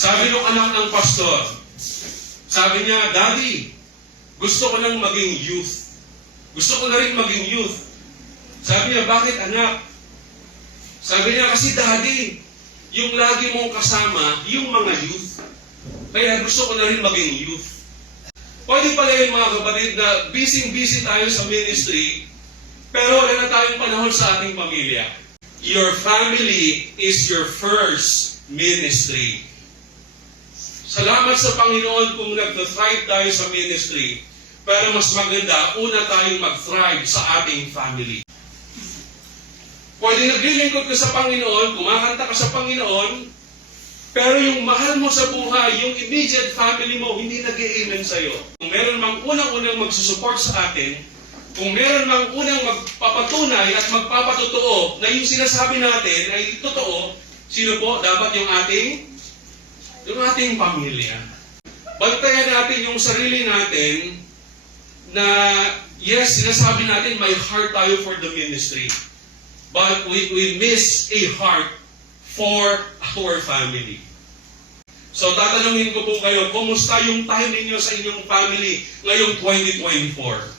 Sabi ng anak ng pastor, sabi niya, Daddy, gusto ko lang maging youth. Gusto ko na rin maging youth. Sabi niya, bakit anak? Sabi niya, kasi Daddy, yung lagi mong kasama, yung mga youth. Kaya gusto ko na rin maging youth. Pwede pala yung mga kapatid na busy-busy tayo sa ministry, pero wala na tayong panahon sa ating pamilya. Your family is your first ministry. Salamat sa Panginoon kung nag-thrive tayo sa ministry. Pero mas maganda, una tayong mag-thrive sa ating family. Pwede naglilingkod ka sa Panginoon, kumakanta ka sa Panginoon, pero yung mahal mo sa buhay, yung immediate family mo, hindi nag-i-amen sa'yo. Kung meron mang unang-unang magsusupport sa atin, kung meron mang unang magpapatunay at magpapatotoo na yung sinasabi natin ay totoo, sino po? Dapat yung ating pamilya. Bantayan natin yung sarili natin na, yes, sinasabi natin may heart tayo for the ministry. But we miss a heart for our family. So tatanungin ko po kayo, kumusta yung time ninyo sa inyong family ngayong 2024?